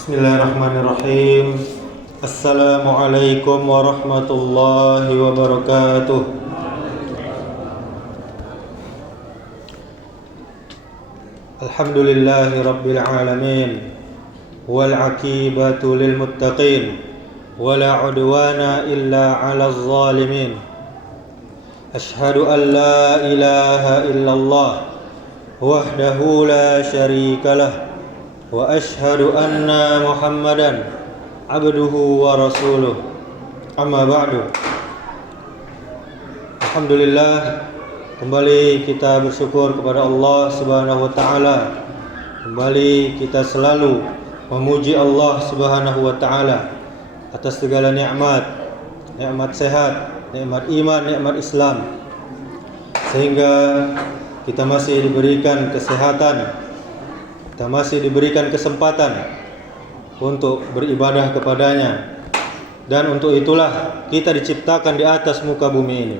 Bismillahirrahmanirrahim. Assalamualaikum warahmatullahi wabarakatuh. Alhamdulillahi rabbil alamin. Wal aqibatu lil muttaqin. Wala udwana illa 'alal zalimin. Ashhadu an la ilaha illallah wahdahu la syarika lah. Wa ashhadu anna Muhammadan abduhu wa rasuluh. Amma ba'du. Alhamdulillah, kembali kita bersyukur kepada Allah Subhanahu wa taala. Kembali kita selalu memuji Allah Subhanahu wa taala atas segala nikmat, nikmat sehat, nikmat iman, nikmat Islam, sehingga kita masih diberikan kesehatan, kita masih diberikan kesempatan untuk beribadah kepadanya, dan untuk itulah kita diciptakan di atas muka bumi ini.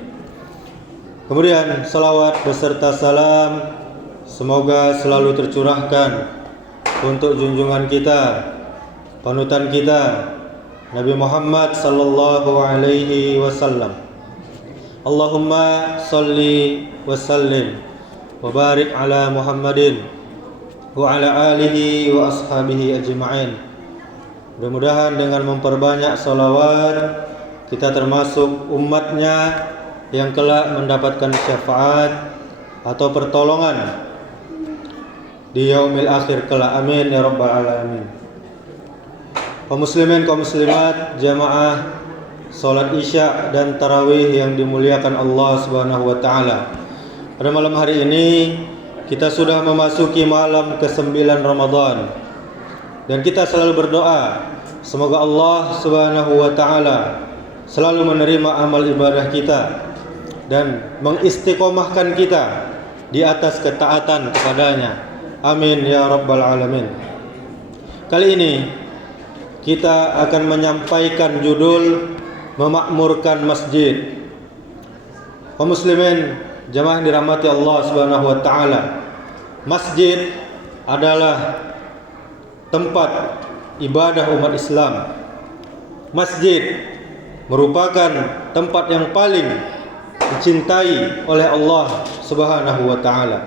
Kemudian salawat beserta salam semoga selalu tercurahkan untuk junjungan kita, panutan kita, Nabi Muhammad sallallahu alaihi wasallam. Allahumma salli wa sallim wa barik ala Muhammadin wa ala alihi wa ashabihi ajma'in. Mudah-mudahan dengan memperbanyak salawat kita termasuk umatnya yang kelak mendapatkan syafaat atau pertolongan di yaumil akhir kelak. Amin ya rabbal alamin. Kaum muslimin, kaum muslimat, jamaah salat Isya dan tarawih yang dimuliakan Allah Subhanahu wa taala. Pada malam hari ini kita sudah memasuki malam ke-9 Ramadan, dan kita selalu berdoa semoga Allah Subhanahu wa taala selalu menerima amal ibadah kita dan mengistiqomahkan kita di atas ketaatan kepadanya. Amin ya rabbal alamin. Kali ini kita akan menyampaikan judul memakmurkan masjid. Kaum muslimin, jamaah yang dirahmati Allah Subhanahu wa taala, masjid adalah tempat ibadah umat Islam. Masjid merupakan tempat yang paling dicintai oleh Allah Subhanahu wa taala.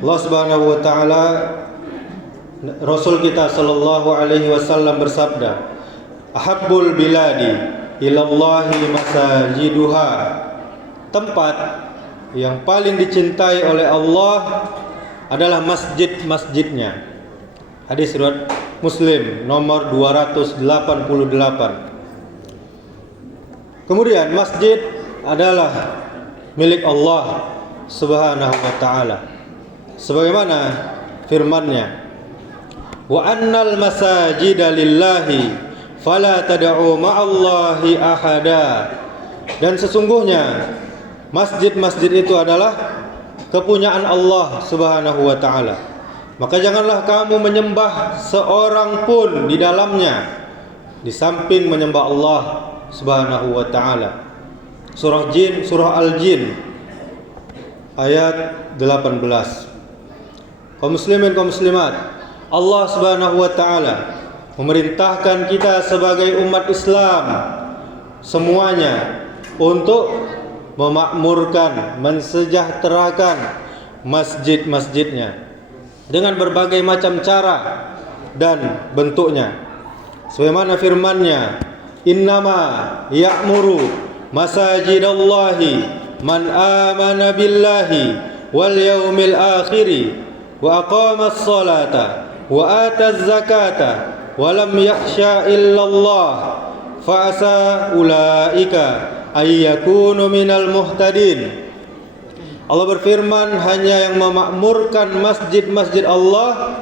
Allah Subhanahu wa taala, Rasul kita sallallahu alaihi wasallam bersabda, "Ahabbul biladi ilallahi masajiduha." Tempat yang paling dicintai oleh Allah adalah masjid-masjidnya. Hadis riwayat Muslim nomor 288. Kemudian masjid adalah milik Allah Subhanahu wa taala, sebagaimana firman-Nya, "Wa annal masajida lillahi fala tad'u ma'allahi ahada." Dan sesungguhnya masjid-masjid itu adalah kepunyaan Allah Subhanahu wa taala, maka janganlah kamu menyembah seorang pun di dalamnya di samping menyembah Allah Subhanahu wa taala. Surah Jin, surah Al-Jin ayat 18. Kaum muslimin, kaum muslimat, Allah Subhanahu wa taala memerintahkan kita sebagai umat Islam semuanya untuk memakmurkan, mensejahterakan masjid-masjidnya dengan berbagai macam cara dan bentuknya. Sebagaimana firman-Nya, "Innama ya'muru masajidallahi man amana billahi wal yaumil akhiri wa aqamas salata wa ataz zakata wa lam yakhsha illallah fa asa ulaika ayyakunu minal muhtadin." Allah berfirman, hanya yang memakmurkan masjid-masjid Allah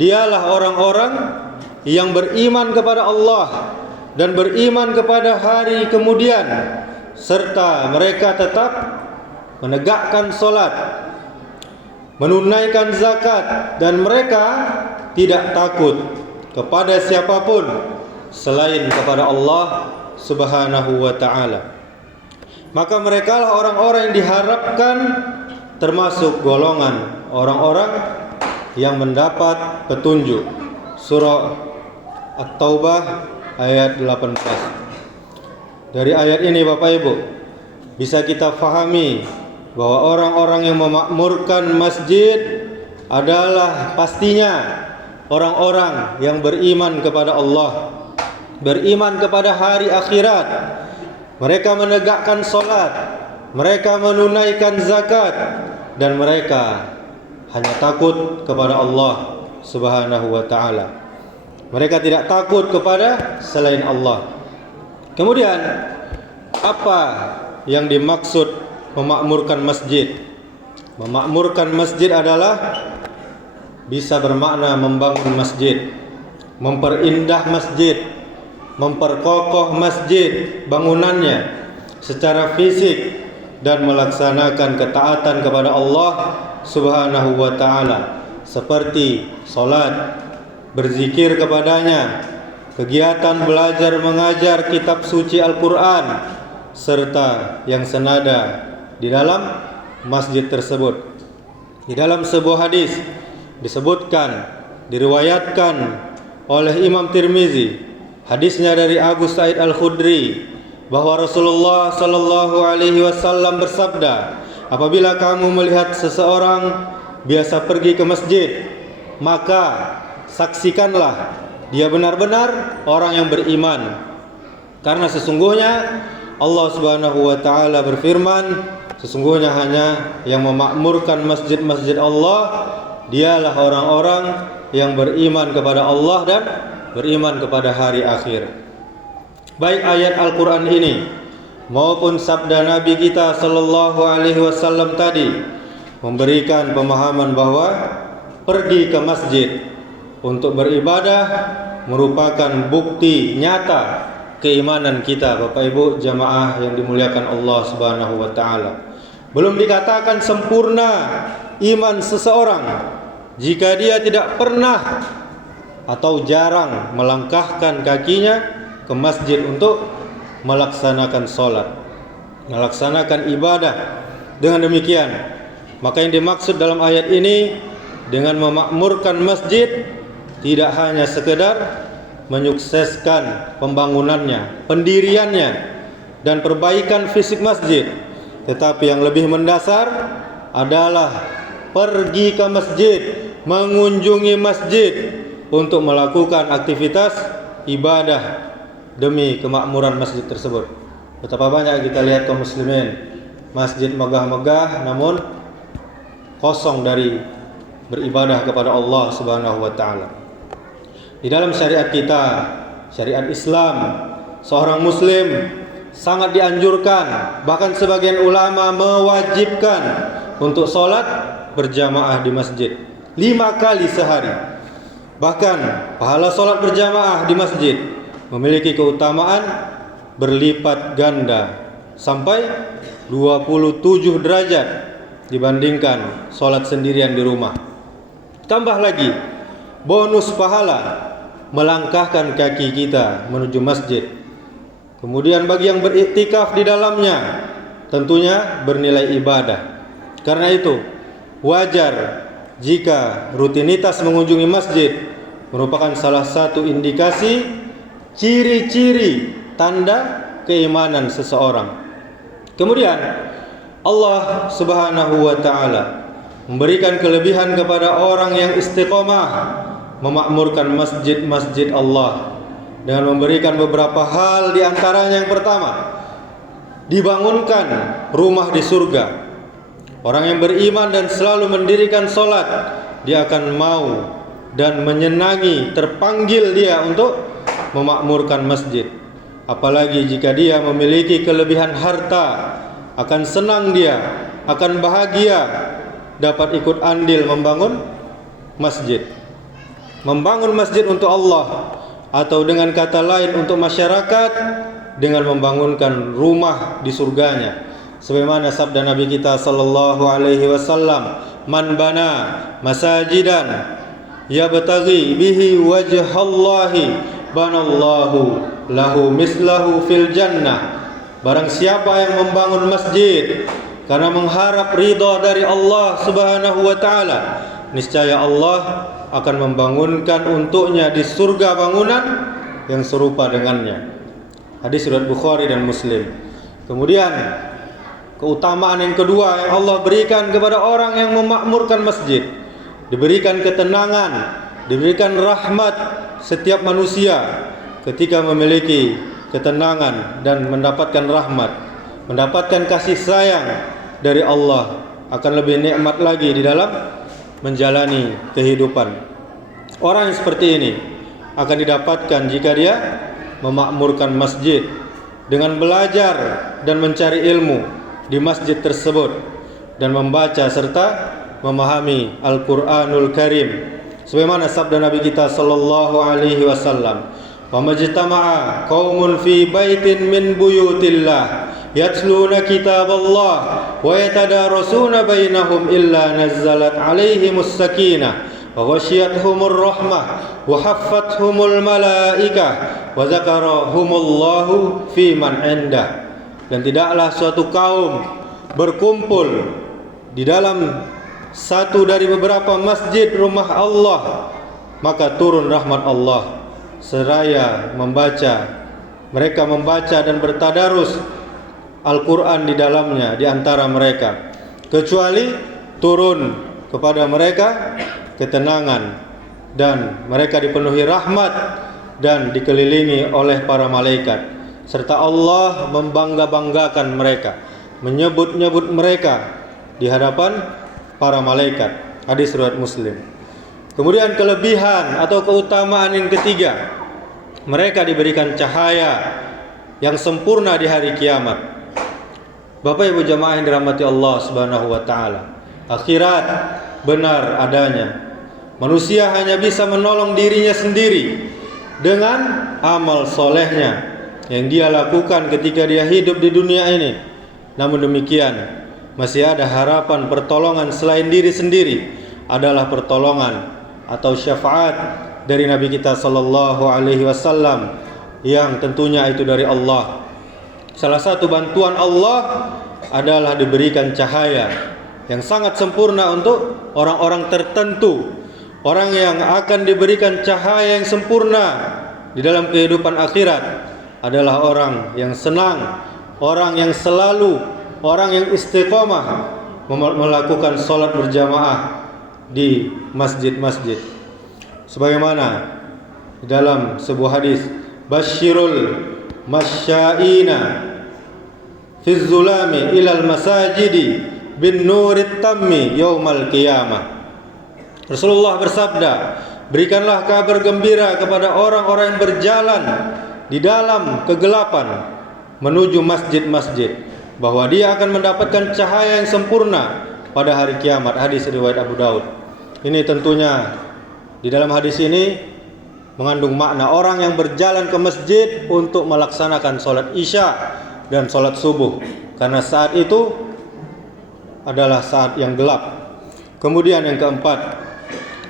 dialah orang-orang yang beriman kepada Allah dan beriman kepada hari kemudian, serta mereka tetap menegakkan salat, menunaikan zakat, dan mereka tidak takut kepada siapapun selain kepada Allah Subhanahu wa taala. Maka merekalah orang-orang yang diharapkan termasuk golongan orang-orang yang mendapat petunjuk. Surah At-Taubah ayat 18. Dari ayat ini Bapak Ibu bisa kita fahami bahwa orang-orang yang memakmurkan masjid adalah pastinya orang-orang yang beriman kepada Allah, beriman kepada hari akhirat. Mereka menegakkan solat, mereka menunaikan zakat, dan mereka hanya takut kepada Allah Subhanahu wa ta'ala. Mereka tidak takut kepada selain Allah. Kemudian apa yang dimaksud memakmurkan masjid? Memakmurkan masjid adalah bisa bermakna membangun masjid, memperindah masjid, memperkokoh masjid bangunannya secara fisik, dan melaksanakan ketaatan kepada Allah Subhanahu wa ta'ala seperti salat, berzikir kepadanya, kegiatan belajar mengajar kitab suci Al-Quran, serta yang senada di dalam masjid tersebut. Di dalam sebuah hadis disebutkan, diriwayatkan oleh Imam Tirmizi, hadisnya dari Abu Sa'id Al-Khudri, bahwa Rasulullah sallallahu alaihi wasallam bersabda, apabila kamu melihat seseorang biasa pergi ke masjid, maka saksikanlah dia benar-benar orang yang beriman. Karena sesungguhnya Allah Subhanahu wa ta'ala berfirman, sesungguhnya hanya yang memakmurkan masjid-masjid Allah dialah orang-orang yang beriman kepada Allah dan beriman kepada hari akhir. Baik ayat Al-Quran ini maupun sabda Nabi kita sallallahu alaihi wasallam tadi memberikan pemahaman bahwa pergi ke masjid untuk beribadah merupakan bukti nyata keimanan kita, Bapak Ibu jamaah yang dimuliakan Allah Subhanahu wa ta'ala. Belum dikatakan sempurna iman seseorang jika dia tidak pernah atau jarang melangkahkan kakinya ke masjid untuk melaksanakan sholat, melaksanakan ibadah. Dengan demikian, maka yang dimaksud dalam ayat ini dengan memakmurkan masjid tidak hanya sekedar menyukseskan pembangunannya, pendiriannya, dan perbaikan fisik masjid, tetapi yang lebih mendasar adalah pergi ke masjid, mengunjungi masjid untuk melakukan aktivitas ibadah demi kemakmuran masjid tersebut. Betapa banyak kita lihat kaum muslimin masjid megah-megah namun kosong dari beribadah kepada Allah Subhanahu wa ta'ala. Di dalam syariat kita, syariat Islam, seorang muslim sangat dianjurkan, bahkan sebagian ulama mewajibkan untuk sholat berjamaah di masjid 5 kali sehari. Bahkan pahala sholat berjamaah di masjid memiliki keutamaan berlipat ganda sampai 27 derajat dibandingkan sholat sendirian di rumah. Tambah lagi bonus pahala melangkahkan kaki kita menuju masjid. Kemudian bagi yang beriktikaf di dalamnya tentunya bernilai ibadah. Karena itu wajar jika rutinitas mengunjungi masjid merupakan salah satu indikasi ciri-ciri tanda keimanan seseorang. Kemudian Allah Subhanahu wa ta'ala memberikan kelebihan kepada orang yang istiqomah memakmurkan masjid-masjid Allah dengan memberikan beberapa hal. Di antaranya yang pertama, dibangunkan rumah di surga. Orang yang beriman dan selalu mendirikan sholat, dia akan mau dan menyenangi, terpanggil dia untuk memakmurkan masjid. Apalagi jika dia memiliki kelebihan harta, akan senang dia, akan bahagia dapat ikut andil membangun masjid. Membangun masjid untuk Allah, atau dengan kata lain untuk masyarakat, dengan membangunkan rumah di surganya. Sebagaimana sabda Nabi kita sallallahu alaihi wasallam, man bana masajidan yabtaghi bihi wajhallahi banallahu lahu mislahu fil jannah. Barang siapa yang membangun masjid karena mengharap ridha dari Allah Subhanahu wa ta'ala, niscaya Allah akan membangunkan untuknya di surga bangunan yang serupa dengannya. Hadis riwayat Bukhari dan Muslim. Kemudian keutamaan yang kedua yang Allah berikan kepada orang yang memakmurkan masjid, diberikan ketenangan, diberikan rahmat setiap manusia ketika memiliki ketenangan dan mendapatkan rahmat, mendapatkan kasih sayang dari Allah, akan lebih nikmat lagi di dalam menjalani kehidupan. Orang yang seperti ini akan didapatkan jika dia memakmurkan masjid dengan belajar dan mencari ilmu di masjid tersebut dan membaca serta memahami Al-Qur'anul Karim. Sebagaimana sabda Nabi kita sallallahu alaihi wasallam, "Wa majtama'a qaumun fi baitin min buyutillah yatluna kitaballah wa yatadarasuna bainahum illa nazzalat alaihimus sakinah wa ghasyiyatuhumur rahmah wa haffathumul malaikah wa zakarahumullahu fi man indah." Dan tidaklah suatu kaum berkumpul di dalam satu dari beberapa masjid rumah Allah, maka turun rahmat Allah seraya mereka membaca dan bertadarus Al-Quran di dalamnya di antara mereka, kecuali turun kepada mereka ketenangan dan mereka dipenuhi rahmat dan dikelilingi oleh para malaikat, serta Allah membangga-banggakan mereka, menyebut-nyebut mereka di hadapan para malaikat. Hadis riwayat Muslim. Kemudian kelebihan atau keutamaan yang ketiga, mereka diberikan cahaya yang sempurna di hari kiamat. Bapak Ibu jamaah yang dirahmati Allah Subhanahu wa taala, akhirat benar adanya. Manusia hanya bisa menolong dirinya sendiri dengan amal solehnya yang dia lakukan ketika dia hidup di dunia ini. Namun demikian, masih ada harapan pertolongan selain diri sendiri, adalah pertolongan atau syafaat dari Nabi kita sallallahu alaihi wasallam yang tentunya itu dari Allah. Salah satu bantuan Allah adalah diberikan cahaya yang sangat sempurna untuk orang-orang tertentu. Orang yang akan diberikan cahaya yang sempurna di dalam kehidupan akhirat adalah orang yang senang, orang yang selalu, orang yang istiqomah melakukan sholat berjamaah di masjid-masjid. Sebagaimana di dalam sebuah hadis, "Basyirul masyaina fi zulami ilal masajidi bin nurit tammi yaumal qiyamah." Rasulullah bersabda, "Berikanlah kabar gembira kepada orang-orang yang berjalan di dalam kegelapan menuju masjid-masjid, bahwa dia akan mendapatkan cahaya yang sempurna pada hari kiamat." Hadis riwayat Abu Daud. Ini tentunya di dalam hadis ini mengandung makna orang yang berjalan ke masjid untuk melaksanakan sholat isya dan sholat subuh, karena saat itu adalah saat yang gelap. Kemudian yang keempat,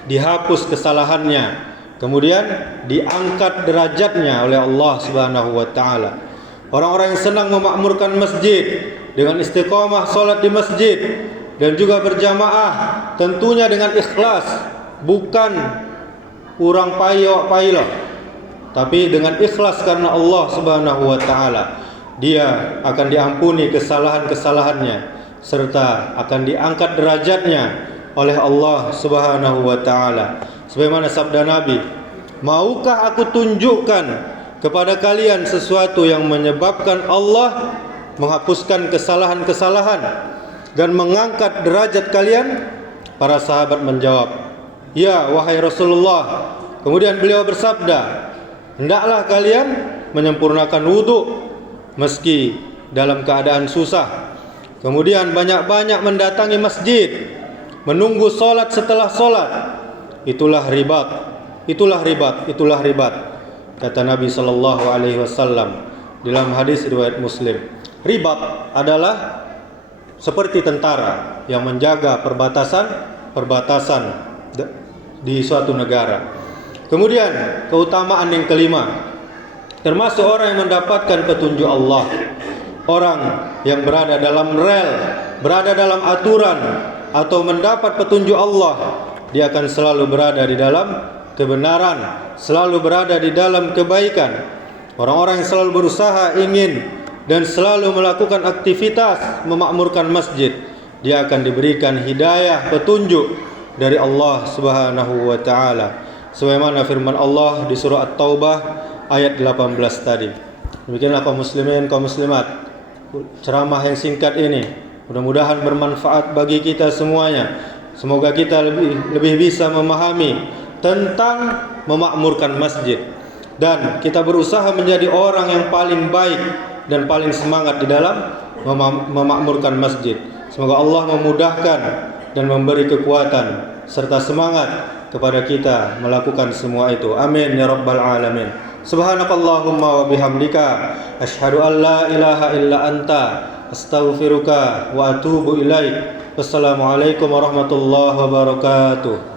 dihapus kesalahannya, kemudian diangkat derajatnya oleh Allah Subhanahu wa taala. Orang-orang yang senang memakmurkan masjid dengan istiqomah sholat di masjid dan juga berjamaah, tentunya dengan ikhlas, bukan kurang payah, tapi dengan ikhlas karena Allah Subhanahu wa taala, dia akan diampuni kesalahan-kesalahannya serta akan diangkat derajatnya oleh Allah Subhanahu wa taala. Sebagaimana sabda Nabi, "Maukah aku tunjukkan kepada kalian sesuatu yang menyebabkan Allah menghapuskan kesalahan-kesalahan dan mengangkat derajat kalian?" Para sahabat menjawab, "Ya wahai Rasulullah." Kemudian beliau bersabda, "Hendaklah kalian menyempurnakan wudhu meski dalam keadaan susah. Kemudian banyak-banyak mendatangi masjid, menunggu solat setelah solat. Itulah ribat, itulah ribat, itulah ribat." Kata Nabi sallallahu alaihi wasallam dalam hadis riwayat Muslim. Ribat adalah seperti tentara yang menjaga perbatasan di suatu negara. Kemudian keutamaan yang kelima, termasuk orang yang mendapatkan petunjuk Allah, orang yang berada dalam rel, berada dalam aturan atau mendapat petunjuk Allah, dia akan selalu berada di dalam kebenaran, selalu berada di dalam kebaikan. Orang-orang yang selalu berusaha ingin dan selalu melakukan aktivitas memakmurkan masjid, dia akan diberikan hidayah, petunjuk dari Allah Subhanahu wa taala. Sebagaimana firman Allah di surah At-Taubah ayat 18 tadi. Demikianlah kaum muslimin, kaum muslimat, ceramah yang singkat ini mudah-mudahan bermanfaat bagi kita semuanya. Semoga kita lebih bisa memahami tentang memakmurkan masjid, dan kita berusaha menjadi orang yang paling baik dan paling semangat di dalam memakmurkan masjid. Semoga Allah memudahkan dan memberi kekuatan serta semangat kepada kita melakukan semua itu. Amin ya rabbal alamin. Subhanakallahumma wa bihamdika asyhadu an la ilaha illa anta astaghfiruka wa atubu ilaik. Wassalamualaikum warahmatullahi wabarakatuh.